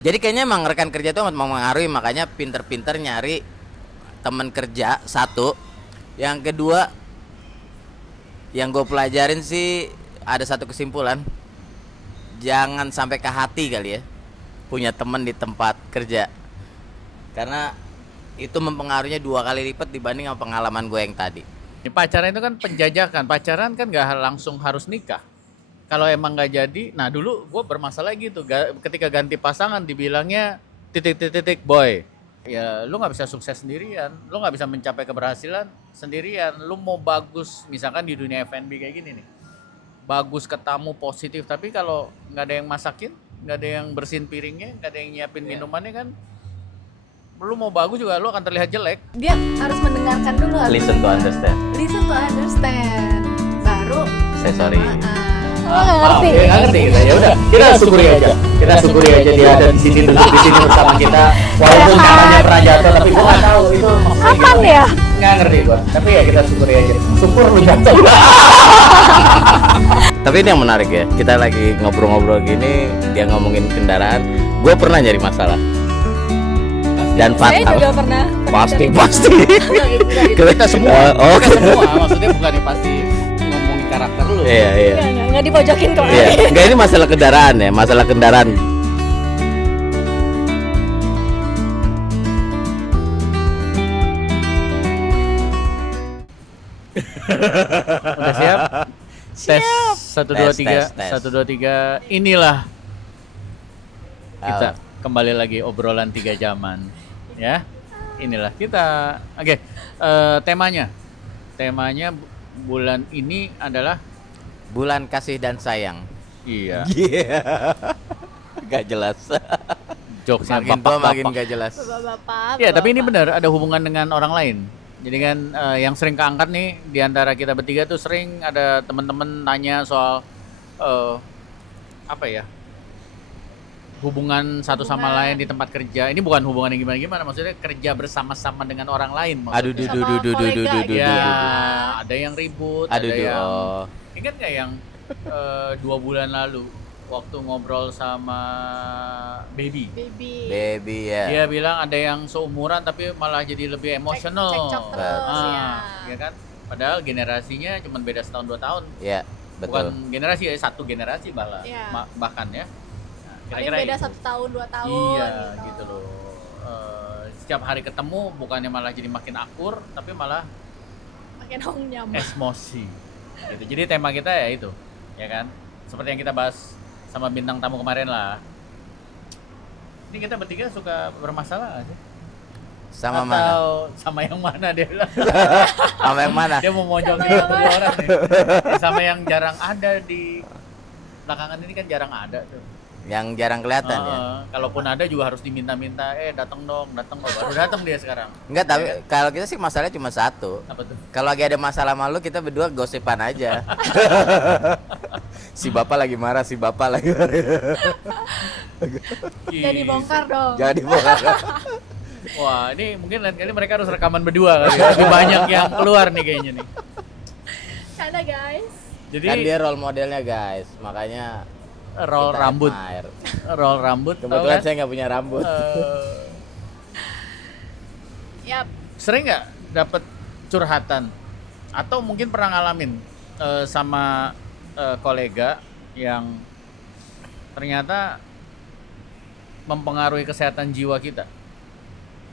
Jadi kayaknya emang rekan kerja tuh amat mempengaruhi, makanya pinter-pinter nyari teman kerja satu. Yang kedua, yang gue pelajarin sih ada satu kesimpulan, jangan sampai ke hati kali ya punya teman di tempat kerja, karena itu mempengaruhinya 2 kali lipat dibanding sama pengalaman gue yang tadi. Pacaran itu kan penjajakan, pacaran kan nggak langsung harus nikah. Kalau emang nggak jadi, nah dulu gue bermasalah gitu, ketika ganti pasangan dibilangnya titik boy. Ya lu nggak bisa sukses sendirian, lu nggak bisa mencapai keberhasilan sendirian. Lu mau bagus, misalkan di dunia F&B kayak gini nih, bagus ke tamu positif, tapi kalau nggak ada yang masakin, nggak ada yang bersihin piringnya, nggak ada yang nyiapin minumannya kan, lu mau bagus juga lu akan terlihat jelek. Dia harus mendengarkan dulu. Listen to understand. Listen to understand. Baru. Saya sorry. Ngerti. Nggak ngerti kita. Ya udah, kita syukuri aja. Kita syukuri aja dia ada di sini, duduk di sini bersama kita. Walaupun tangannya pernah jatuh, tapi gua nggak tahu itu maksudnya Kapan gimana. ya? Nggak ngerti gua. Tapi ya kita syukuri aja. Syukur lu jatuh. Tapi ini yang menarik ya, kita lagi ngobrol-ngobrol gini, dia ngomongin kendaraan, gue pernah nyari masalah dan Saya fatal. juga pernah. Pasti. Kita semua. Oh, Kita semua. Maksudnya bukan pasti ngomongin karakter lu. iya. Nggak dipojokin kok. Iya, enggak, ini masalah kendaraan ya, masalah kendaraan. Udah siap? Tes 1 2 3 tes. 1 2 3. Inilah kita kembali lagi obrolan 3 jaman ya. Inilah kita. Oke, temanya bulan ini adalah Bulan kasih dan sayang. iya, Gak jelas. jokesnya Makin tua makin bapak-bapak. gak jelas. Bapak-bapak. Iya, tapi ini benar ada hubungan dengan orang lain. Jadi kan yang sering keangkat nih di antara kita bertiga tuh sering ada teman-teman nanya soal apa ya? Hubungan satu sama lain di tempat kerja. Ini bukan hubungan yang gimana-gimana, maksudnya kerja bersama-sama dengan orang lain Aduh, maksudnya. duh. Ya, ada yang ribut, ada yang Oh. ingat nggak yang 2 bulan lalu waktu ngobrol sama Baby? Baby ya. Dia bilang ada yang seumuran tapi malah jadi lebih emosional. Cekcok terus ya. Ya kan? Padahal generasinya cuma beda setahun 2 tahun. Ya, Bukan betul. generasi ya, satu generasi bahkan. Iya. Bahkan ya. Nah, Paling beda 1 tahun 2 tahun. Iya, gitu loh. Setiap hari ketemu bukannya malah jadi makin akur, tapi malah Makin nyaman. emosi. Gitu. Jadi tema kita ya itu, ya kan? Seperti yang kita bahas sama bintang tamu kemarin lah. Ini kita bertiga suka bermasalah nggak sih? Sama Atau mana? sama yang mana dia bilang? Sama yang mana? Dia mau mojokin Sama yang satu mana? orang nih. Sama yang jarang ada di belakangan ini kan jarang ada tuh. Yang jarang kelihatan ya. Kalaupun ada juga harus diminta-minta, datang dong, baru datang dia sekarang. Enggak, tapi kalau kita sih masalahnya cuma satu. Apa tuh? Kalau lagi ada masalah malu, kita berdua gosipan aja. Si bapak lagi marah, si bapak lagi marah. Jadi bongkar dong. Jadi bongkar. Wah, ini mungkin lain kali mereka harus rekaman berdua kali ya. Lebih banyak yang keluar nih kayaknya nih. Canda guys. Jadi Kan dia role modelnya guys, makanya roll kita rambut, admire. roll rambut. Kebetulan tau saya nggak punya rambut. kan? Yap. Sering nggak dapet curhatan atau mungkin pernah ngalamin sama kolega yang ternyata mempengaruhi kesehatan jiwa kita?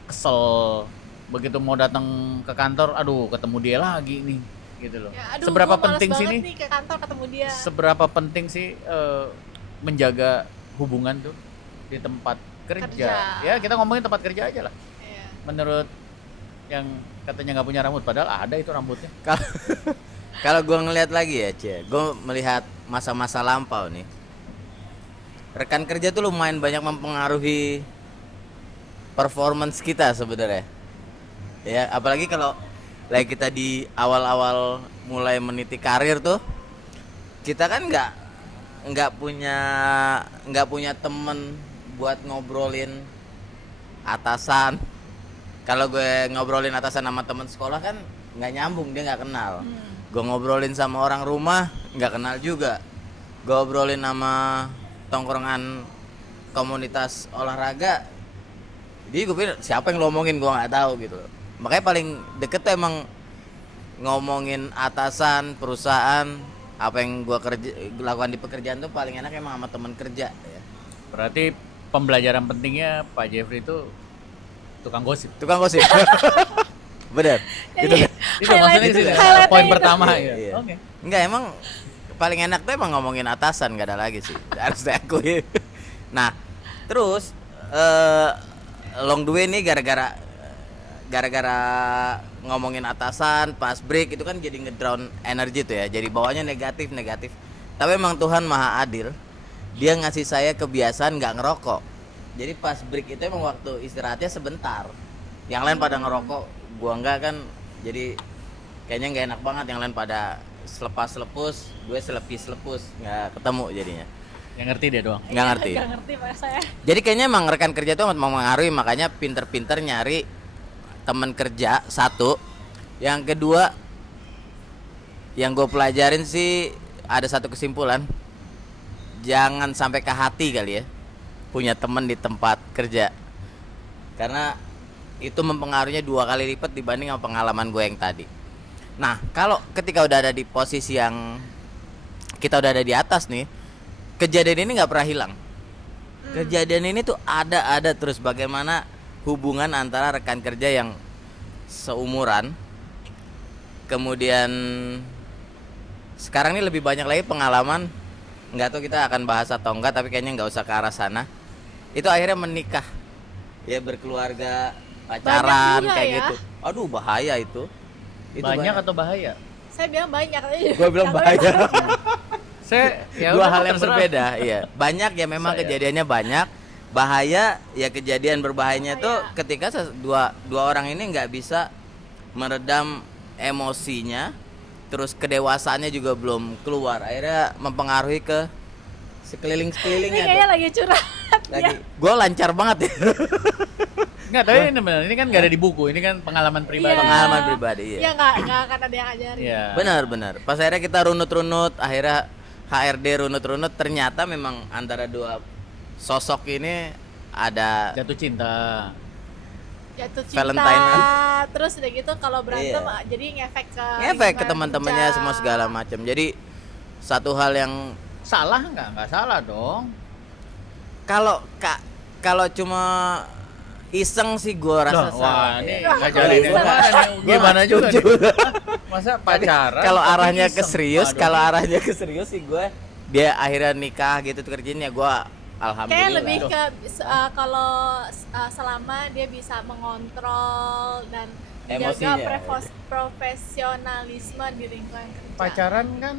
Kesel begitu mau datang ke kantor, aduh ketemu dia lagi nih, gitu loh. Ya, aduh, Seberapa gua males penting sih banget nih? ke kantor ketemu dia. Seberapa penting sih menjaga hubungan tuh di tempat kerja? Kerja. Ya kita ngomongin tempat kerja aja lah. Iya. Menurut yang katanya nggak punya rambut, padahal ada itu rambutnya. Kalau gue ngelihat lagi ya, gue melihat masa-masa lampau nih. Rekan kerja tuh lumayan banyak mempengaruhi performance kita sebenarnya. Ya, apalagi kalau lagi kita di awal-awal mulai meniti karir tuh, kita kan nggak punya temen buat ngobrolin atasan. Kalau gue ngobrolin atasan sama temen sekolah kan nggak nyambung, dia nggak kenal. Gue ngobrolin sama orang rumah nggak kenal juga. Gue ngobrolin sama tongkrongan komunitas olahraga, jadi gue pikir siapa yang lo omongin gue nggak tahu gitu. Makanya paling deket tuh emang ngomongin atasan, perusahaan, apa yang gue lakukan di pekerjaan tuh paling enak emang sama teman kerja ya. Berarti pembelajaran pentingnya Pak Jeffrey itu tukang gosip. Tukang gosip. Bener. Gitu kan? Itu maksudnya Gitu sih kan? Highlightnya poin itu. pertama Iya, ya. iya. Oke. Enggak, emang paling enak tuh emang ngomongin atasan, gak ada lagi sih. Harus diakui. Nah, terus long the way nih gara-gara ngomongin atasan pas break itu kan jadi ngedown energi tuh ya. Jadi bawahnya negatif. Tapi emang Tuhan Maha Adil. Dia ngasih saya kebiasaan nggak ngerokok. Jadi pas break itu emang waktu istirahatnya sebentar. Yang lain pada ngerokok, gua enggak kan. Jadi kayaknya nggak enak banget, yang lain pada selepas-lepus, gue selepis-lepus, nggak ketemu jadinya. Yang ngerti dia doang. Nggak ngerti. Nggak ngerti Pak saya. Jadi kayaknya emang rekan kerja itu amat mempengaruhi, makanya pinter-pinter nyari teman kerja satu. Yang kedua, yang gue pelajarin sih ada satu kesimpulan, jangan sampai ke hati kali ya punya teman di tempat kerja, karena itu mempengaruhinya 2 kali lipat dibanding sama pengalaman gue yang tadi. Nah, kalau ketika udah ada di posisi yang kita udah ada di atas nih, kejadian ini nggak pernah hilang. Kejadian ini tuh ada terus. Bagaimana hubungan antara rekan kerja yang seumuran, kemudian sekarang ini lebih banyak lagi pengalaman, nggak tahu kita akan bahas atau enggak, tapi kayaknya nggak usah ke arah sana. Itu akhirnya menikah, ya berkeluarga, pacaran juga kayak ya. gitu. Aduh bahaya itu. Banyak atau bahaya? Saya bilang banyak. Gue bilang bahaya. Saya ya Dua udah, hal yang terserah. berbeda, iya. Banyak ya memang Saya. kejadiannya banyak. Bahaya ya kejadian berbahayanya tuh ketika dua orang ini nggak bisa meredam emosinya, terus kedewasaannya juga belum keluar, akhirnya mempengaruhi ke Ini sekeliling-sekelilingnya kayaknya tuh. lagi curhat. Lagi. Gue lancar banget ya. Enggak, tapi ini benar. Ini kan nggak ada di buku. Ini kan pengalaman pribadi. Iya. Pengalaman pribadi ya. Ya nggak akan ada yang ngajarin. Iya. Benar. Pas akhirnya kita runut-runut, akhirnya HRD runut-runut, ternyata memang antara dua sosok ini ada Jatuh cinta. Jatuh cinta. Valentine. Terus udah gitu kalau berantem Iya. jadi ngefek ke ngefek ke teman-temannya semua segala macam. Jadi satu hal yang Salah nggak? Nggak salah dong. kalau cuma iseng sih gue rasa Loh, salah. wah, ini ya. ngajarin Gua gimana nih? Gua Gimana nggak juga setuju. nih? Masa pacaran? Kalau tapi arahnya ke iseng? serius, Waduh. kalau arahnya ke serius sih gue, dia akhirnya nikah gitu tuh kerjanya, gue alhamdulillah. Kayak lebih ke kalau selama dia bisa mengontrol dan Emosinya, jaga ya. profesionalisme di lingkungan kerja. Pacaran kan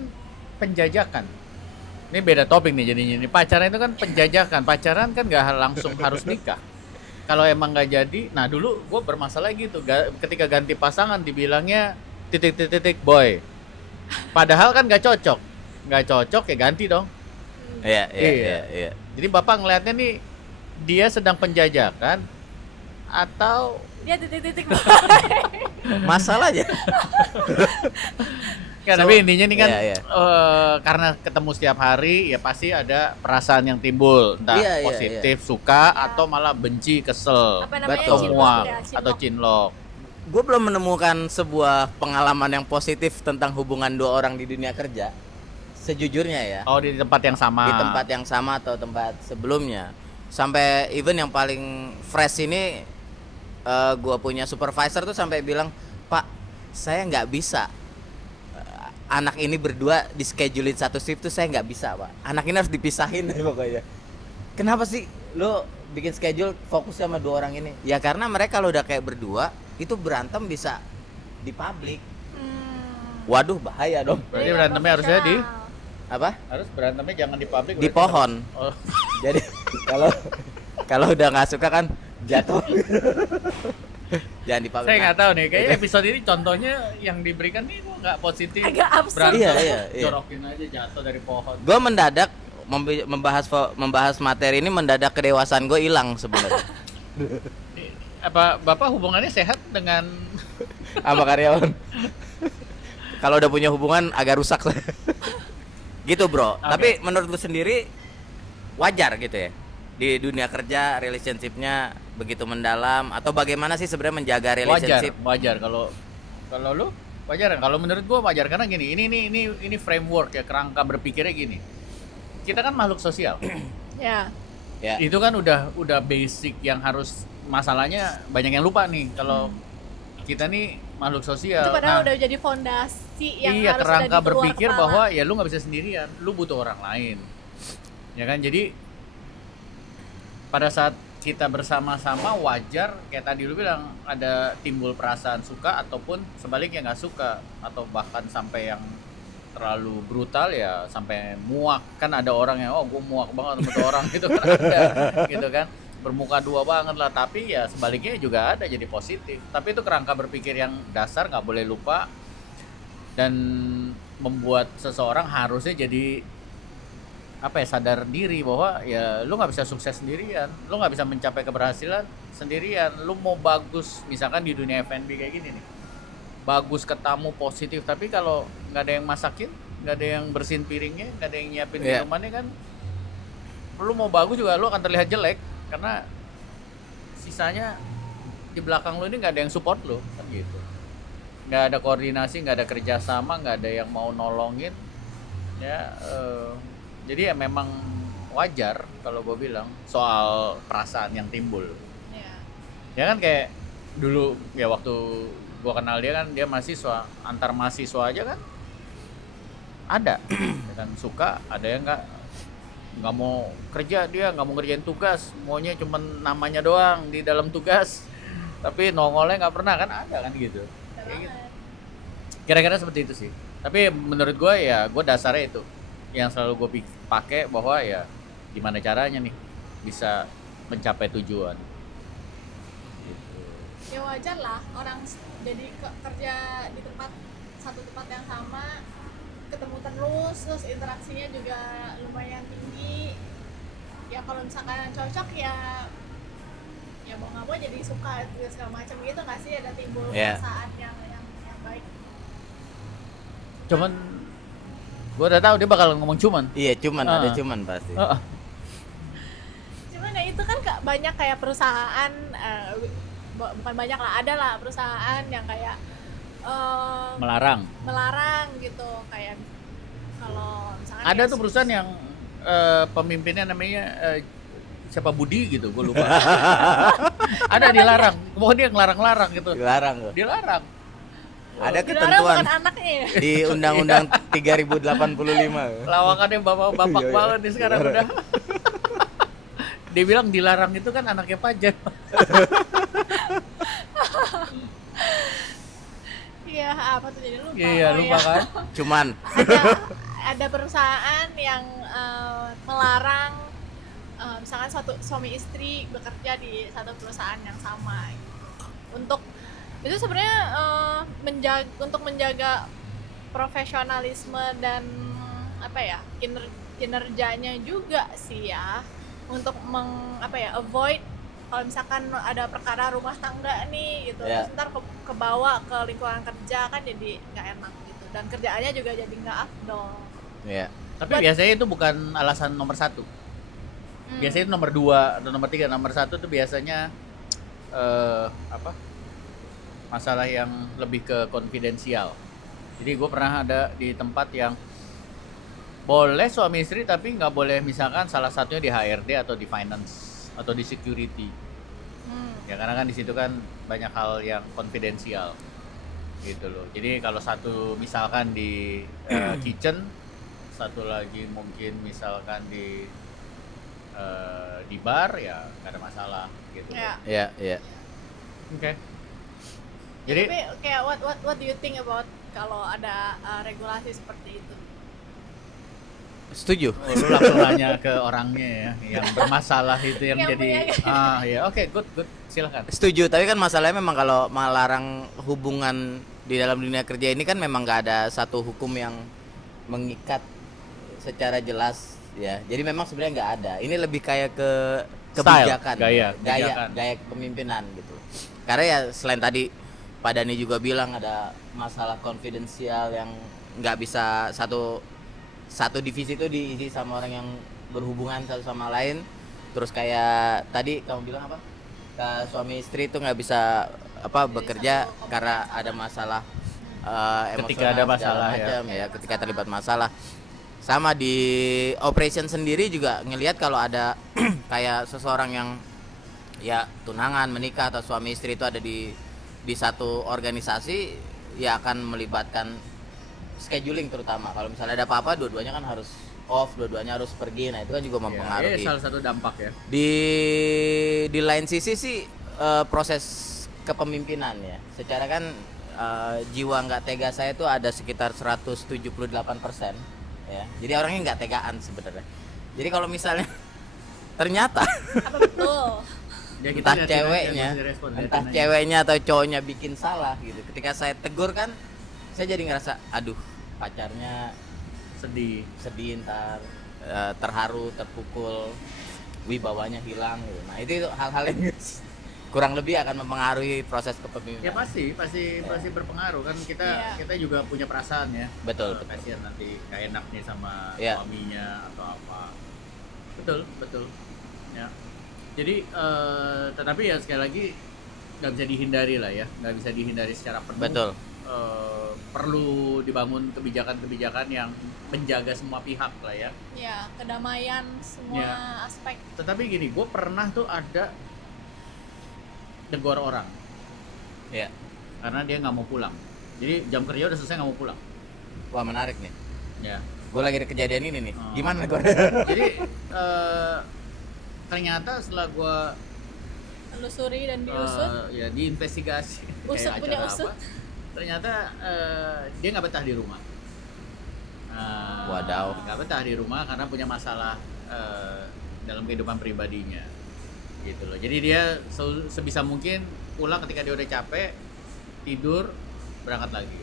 penjajakan. Ini beda topik nih jadinya. Ini pacaran itu kan penjajakan. Pacaran kan nggak langsung harus nikah. Kalau emang nggak jadi, nah dulu gue bermasalah gitu. Ketika ganti pasangan dibilangnya titik boy. Padahal kan nggak cocok ya ganti dong. Iya. Iya. Jadi bapak ngelihatnya nih dia sedang penjajakan atau Dia titik-titik. Masalahnya. kan, tapi intinya nih kan Iya. karena ketemu setiap hari ya pasti ada perasaan yang timbul, entah Iya, positif, suka atau malah benci, kesel, Apa namanya? Betul. Cinlok muak ya, atau cinlok. cinlok. Gue belum menemukan sebuah pengalaman yang positif tentang hubungan dua orang di dunia kerja. Sejujurnya ya. Oh, di tempat yang sama. Di tempat yang sama atau tempat sebelumnya. Sampai even yang paling fresh ini gua punya supervisor tuh sampai bilang, "Pak, saya nggak bisa anak ini berdua di schedulein satu shift tuh, saya nggak bisa, Pak. Anak ini harus dipisahin." Pokoknya. Kenapa sih lo bikin schedule fokus sama dua orang ini? Ya karena mereka kalau udah kayak berdua itu berantem bisa di publik. Waduh, bahaya dong. Berarti berantemnya harusnya di Apa? harus berantemnya jangan di publik. Di berarti. pohon. Oh. Jadi kalau udah nggak suka kan jatuh. Jangan di publik. Saya nggak tahu nih, kayaknya episode ini contohnya yang diberikan nih kok nggak positif. Agak absurd. Berantem, Iya. jorokin aja jatuh dari pohon. Gue mendadak membahas materi ini, mendadak kedewasaan gue hilang sebenarnya. Apa bapak hubungannya sehat dengan Sama karyawan. Kalau udah punya hubungan agak rusak gitu bro. Oke. Tapi menurut gue sendiri wajar gitu ya. di dunia kerja relationship-nya begitu mendalam atau bagaimana sih sebenarnya menjaga relationship? Wajar kalau lu wajar. Kalau menurut gua wajar karena gini, ini framework ya, kerangka berpikirnya gini. Kita kan makhluk sosial. Ya. Ya. Itu kan udah basic yang harus, masalahnya banyak yang lupa nih kalau kita nih makhluk sosial. Itu padahal Nah, udah jadi fondasi yang iya, harus kerangka ada di luar berpikir kepala. bahwa ya lu nggak bisa sendirian, lu butuh orang lain. Ya kan? Jadi pada saat kita bersama-sama wajar kayak tadi lu bilang ada timbul perasaan suka ataupun sebaliknya nggak suka, atau bahkan sampai yang terlalu brutal ya sampai muak. Kan ada orang yang gue muak banget sama tuh orang gitu kan, ada gitu kan, bermuka dua banget lah. Tapi ya sebaliknya juga ada jadi positif. Tapi itu kerangka berpikir yang dasar, nggak boleh lupa, dan membuat seseorang harusnya jadi apa ya, sadar diri bahwa ya lu nggak bisa sukses sendirian, lu nggak bisa mencapai keberhasilan sendirian. Lu mau bagus misalkan di dunia F&B kayak gini nih, bagus ke tamu positif, tapi kalau nggak ada yang masakin, nggak ada yang bersihin piringnya, nggak ada yang nyiapin Iya. minumannya kan, lu mau bagus juga lu akan terlihat jelek karena sisanya di belakang lu ini nggak ada yang support lu kan gitu. Nggak ada koordinasi, nggak ada kerjasama, nggak ada yang mau nolongin ya. Jadi ya memang wajar kalau gue bilang soal perasaan yang timbul. Ya. Ya kan kayak dulu ya waktu gue kenal dia kan, dia mahasiswa, antar mahasiswa aja kan ada ya kan, suka, ada yang nggak mau kerja, dia nggak mau ngerjain tugas, maunya cuman namanya doang di dalam tugas tapi nongolnya nggak pernah, kan ada kan gitu. Kayak gitu. Kira-kira seperti itu sih. Tapi menurut gue ya, gue dasarnya itu yang selalu gue pakai, bahwa ya gimana caranya nih bisa mencapai tujuan gitu. Ya wajar lah orang jadi kerja di satu tempat yang sama, ketemu terus interaksinya juga lumayan tinggi. Ya kalau misalkan cocok ya mau nggak mau jadi suka juga segala macam gitu nggak sih, ada timbul Yeah. perasaan yang baik. Cuman gue udah tahu dia bakal ngomong cuman. Iya, cuman ada Ah. cuman pasti. Cuman ya itu kan banyak kayak perusahaan, bukan banyak lah, ada lah perusahaan yang kayak melarang gitu, kayak kalau misalkan Ada kayak tuh perusahaan yang pemimpinnya namanya siapa, Budi gitu, gue lupa. Ada dilarang, pokoknya dia ngelarang-larang gitu. Dilarang loh. Dilarang. Ada dilarang ketentuan bukan anaknya ya. di Undang-Undang 3085. Lawakannya bapak-bapak Iya, iya. banget nih sekarang Dilarang. udah. Dia bilang dilarang itu kan anaknya Pajar. Iya, apa tuh, jadi lupa. Iya, Oh, lupa iya. kan? Cuman ada perusahaan yang melarang misalkan suatu suami istri bekerja di satu perusahaan yang sama untuk itu sebenarnya untuk menjaga profesionalisme dan apa ya, kinerjanya juga sih ya, untuk avoid kalau misalkan ada perkara rumah tangga nih gitu, Ya. terus ntar kebawa ke lingkungan kerja kan jadi nggak enak gitu, dan kerjaannya juga jadi nggak afdol. ya. Tapi biasanya itu bukan alasan nomor satu. Biasanya itu nomor 2 atau nomor 3. Nomor 1 tuh biasanya masalah yang lebih ke konfidensial. Jadi gue pernah ada di tempat yang boleh suami istri tapi nggak boleh misalkan salah satunya di HRD atau di finance atau di security. Ya karena kan di situ kan banyak hal yang konfidensial gitu loh. Jadi kalau satu misalkan di kitchen, satu lagi mungkin misalkan di bar, ya nggak ada masalah gitu. Ya. Ya, ya. Oke. Jadi Tapi kayak what do you think about kalau ada regulasi seperti itu? Setuju. lu langsung nanya ke orangnya ya, yang bermasalah itu yang Yang jadi punya. ya oke, good silakan. Setuju, tapi kan masalahnya memang kalau melarang hubungan di dalam dunia kerja ini kan memang nggak ada satu hukum yang mengikat secara jelas ya. Jadi memang sebenarnya nggak ada. Ini lebih kayak ke Style, kebijakan, kebijakan. gaya kepemimpinan gitu. Karena ya selain tadi Pak Dani juga bilang ada masalah konfidensial yang nggak bisa satu divisi itu diisi sama orang yang berhubungan satu sama lain. Terus kayak tadi kamu bilang apa? Suami istri itu nggak bisa bekerja satu karena ada masalah Ketika emosional ada segala masalah, ya. macam, ya. Ketika terlibat masalah. Sama di operation sendiri juga ngelihat kalau ada kayak seseorang yang ya tunangan, menikah atau suami istri itu ada di satu organisasi, ya akan melibatkan scheduling terutama. Kalau misalnya ada apa-apa, dua-duanya kan harus off, dua-duanya harus pergi. Nah, itu kan juga mempengaruhi. salah satu dampak ya. Di lain sisi sih proses kepemimpinan ya. Secara kan jiwa nggak tega saya tuh ada sekitar 178% ya. Jadi orangnya nggak tegaan sebenarnya. Jadi kalau misalnya ternyata Apa betul? Ya, kita entah lihat ceweknya, respon, entah liatin aja. ceweknya atau cowoknya bikin salah gitu. Ketika saya tegur kan, saya jadi ngerasa, aduh, pacarnya Sedih. sedih ntar, terharu, terpukul, wibawanya hilang gitu. Nah itu hal-hal yang kurang lebih akan mempengaruhi proses Ya kepemimpinan. pasti berpengaruh kan, Iya. kita juga punya perasaan ya. Betul, Eh, betul. kasihan nanti gak enak nih sama Iya. suaminya atau apa. Betul. Ya. Jadi tetapi ya sekali lagi nggak bisa dihindari lah ya, nggak bisa dihindari secara penuh. Betul. Perlu dibangun kebijakan-kebijakan yang menjaga semua pihak lah ya. Ya, kedamaian semua Ya. aspek. Tetapi gini, gue pernah tuh ada negor orang Ya. karena dia nggak mau pulang. Jadi jam kerja udah selesai nggak mau pulang. Wah, menarik nih. Ya. Gue lagi ada kejadian ini nih. Oh. Gimana gue? Jadi ternyata setelah gue Telusuri dan diusut. ya diinvestigasi Usut kayak punya acara usut. apa, ternyata dia nggak betah di rumah. Wadaw. Nggak betah di rumah karena punya masalah dalam kehidupan pribadinya, gitu loh. Jadi dia sebisa mungkin pulang ketika dia udah capek, tidur, berangkat lagi,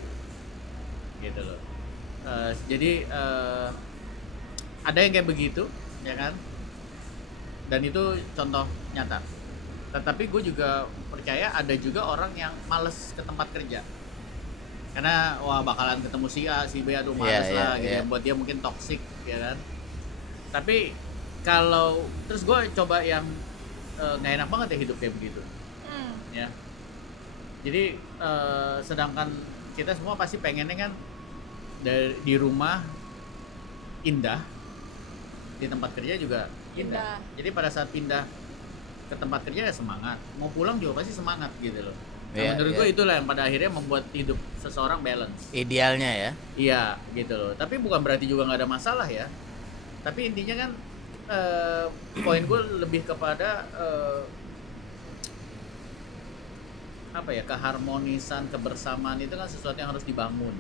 gitu loh. Jadi ada yang kayak begitu, ya kan? Dan itu contoh nyata. Tetapi gue juga percaya ada juga orang yang males ke tempat kerja karena wah bakalan ketemu si A, si B, aduh males Iya, lah iya, gitu iya. yang buat dia mungkin toksik, ya kan. Tapi kalau terus gue coba yang nggak enak banget ya hidup kayak begitu ya. Jadi sedangkan kita semua pasti pengennya kan di rumah indah, di tempat kerja juga indah. Jadi pada saat pindah ke tempat kerja ya semangat, mau pulang juga pasti semangat gitu loh. Nah, Iya, menurut iya. gue itulah yang pada akhirnya membuat hidup seseorang balance. Idealnya ya. Iya gitu loh. Tapi bukan berarti juga nggak ada masalah ya. Tapi intinya kan poin gue lebih kepada apa ya, keharmonisan, kebersamaan itu kan sesuatu yang harus dibangun,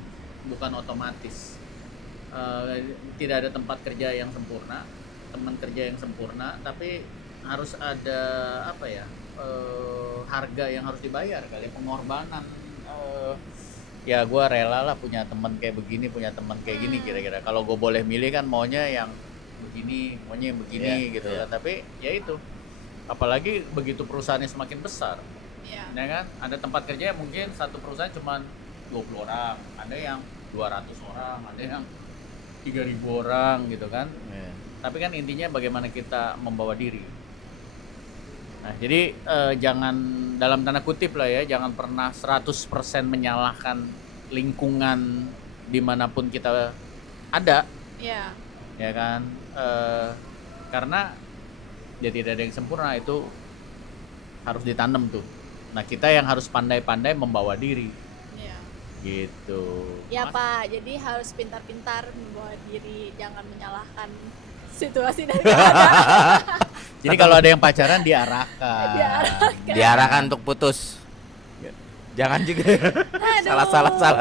bukan otomatis. Tidak ada tempat kerja yang sempurna, teman kerja yang sempurna, tapi harus ada apa ya, harga yang harus dibayar kali, pengorbanan. Ya gue rela lah punya teman kayak begini, punya teman kayak gini kira-kira. Kalau gue boleh milih kan maunya yang begini, maunya yang begini Iya, gitu iya. kan. Tapi ya itu, apalagi begitu perusahaannya semakin besar, Ya. ya kan, ada tempat kerja yang mungkin satu perusahaan cuma 20 orang, ada yang 200 orang, ada yang 3.000 orang gitu kan. Iya. Tapi kan intinya bagaimana kita membawa diri. Nah, jadi jangan, dalam tanda kutip lah ya, jangan pernah 100% menyalahkan lingkungan dimanapun kita ada, Ya. ya kan. Karena ya tidak ada yang sempurna, itu harus ditanam tuh. Nah, kita yang harus pandai-pandai membawa diri Ya. gitu. Ya Pak, jadi harus pintar-pintar membawa diri, jangan menyalahkan situasi dan keadaan. Jadi kalau ada yang pacaran diarahkan. Diarahkan untuk putus. Jangan juga. Aduh. Salah.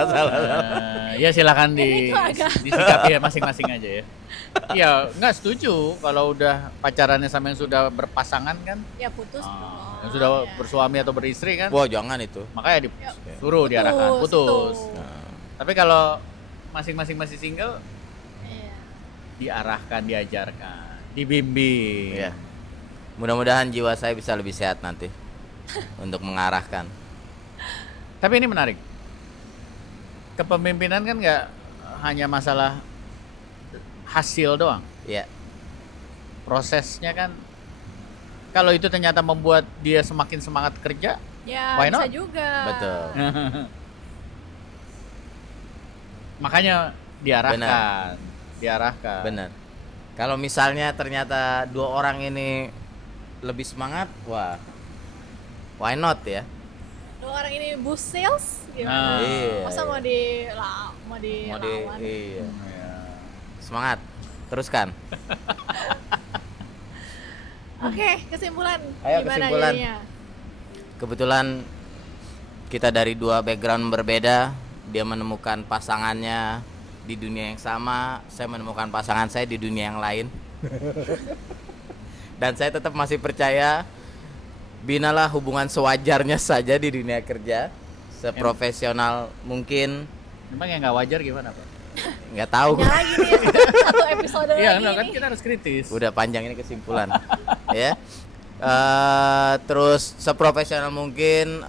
Ya silakan Ini kok agak- disikapi ya masing-masing aja ya. Ya nggak setuju kalau udah pacarannya sama yang sudah berpasangan kan, Ya putus. yang sudah ya. bersuami atau beristri kan, Wah, jangan itu. makanya disuruh diarahkan putus. Tapi kalau masing-masing masih single, Iya. diarahkan, diajarkan, dibimbing. Iya. Mudah-mudahan jiwa saya bisa lebih sehat nanti untuk mengarahkan. Tapi ini menarik. Kepemimpinan kan nggak hanya masalah hasil doang. Iya. Prosesnya kan Kalau itu ternyata membuat dia semakin semangat kerja, Ya Why bisa not? juga. Betul. makanya diarahkan. Bener. Kalau misalnya ternyata dua orang ini lebih semangat, wah, why not ya? Dua orang ini boost sales Ah. gimana? Iya, Masa iya. mau dilawan? Iya. Ya. Semangat, teruskan. Oke, kesimpulan. Ayo, Gimana kesimpulan. jadinya? Kebetulan kita dari dua background berbeda. Dia menemukan pasangannya di dunia yang sama, saya menemukan pasangan saya di dunia yang lain. Dan saya tetap masih percaya, binalah hubungan sewajarnya saja di dunia kerja, seprofesional mungkin. Memang yang nggak wajar gimana Pak? Nggak tahu. Ya lagi nih satu episode Iya lagi kan nih. kita harus kritis. Udah panjang ini kesimpulan. Ya. Terus seprofesional mungkin,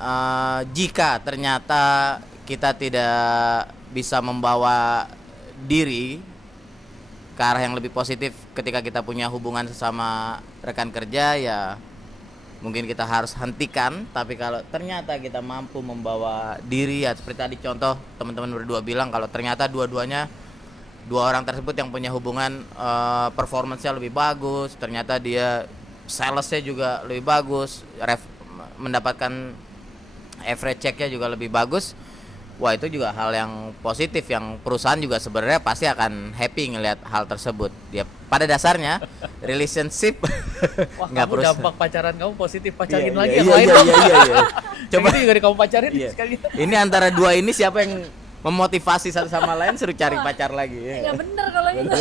jika ternyata kita tidak bisa membawa diri ke arah yang lebih positif ketika kita punya hubungan sesama rekan kerja, ya mungkin kita harus hentikan. Tapi kalau ternyata kita mampu membawa diri, ya seperti tadi contoh teman-teman berdua bilang, kalau ternyata dua orang tersebut yang punya hubungan, performance-nya lebih bagus, ternyata dia salesnya juga lebih bagus, mendapatkan average check-nya juga lebih bagus. Wah, itu juga hal yang positif, yang perusahaan juga sebenarnya pasti akan happy ngelihat hal tersebut. Ya pada dasarnya relationship Wah, nggak kamu dampak pacaran kamu positif, pacarin Iya, lagi iya, yang iya, lain iya, dong. iya, iya. Coba juga kamu pacarin Iya. sekali. Ini antara dua ini siapa yang memotivasi satu sama lain suruh cari pacar lagi ya. Ya bener kalau itu.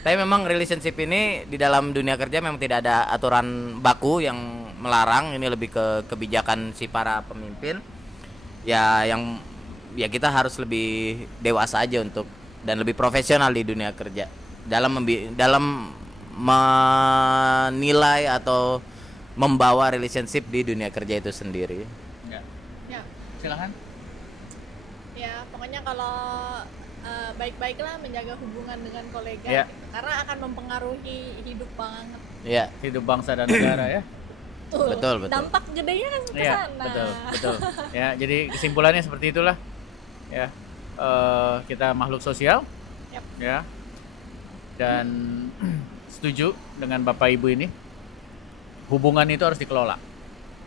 Tapi memang relationship ini di dalam dunia kerja memang tidak ada aturan baku yang melarang, ini lebih ke kebijakan si para pemimpin. Ya kita harus lebih dewasa aja untuk dan lebih profesional di dunia kerja dalam menilai atau membawa relationship di dunia kerja itu sendiri. Ya. Ya, Silakan. ya pokoknya kalau baik-baiklah menjaga hubungan dengan kolega Ya. gitu. Karena akan mempengaruhi hidup banget. Ya, Hidup bangsa dan negara ya. Tuh, Betul, betul. Dampak gedenya kan ke Iya, sana. betul. Ya, jadi kesimpulannya seperti itulah. Ya, kita makhluk sosial. Yap. Ya. Dan setuju dengan Bapak Ibu ini. Hubungan itu harus dikelola.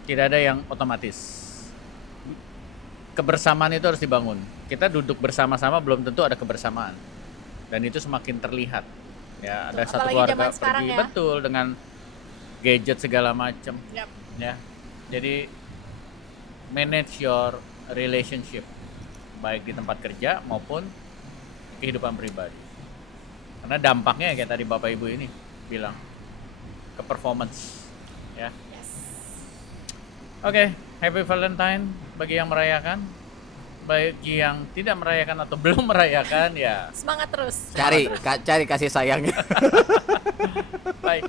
Tidak ada yang otomatis. Kebersamaan itu harus dibangun. Kita duduk bersama-sama belum tentu ada kebersamaan. Dan itu semakin terlihat. Ya, ada Betul, satu apalagi keluarga zaman sekarang pergi ya. betul dengan gadget segala macam. Yap. Ya, jadi manage your relationship baik di tempat kerja maupun kehidupan pribadi. Karena dampaknya kayak tadi Bapak Ibu ini bilang ke performance. Ya, Yes. oke, happy Valentine bagi yang merayakan, bagi yang tidak merayakan atau belum merayakan ya. Semangat terus. cari kasih sayangnya. Bye.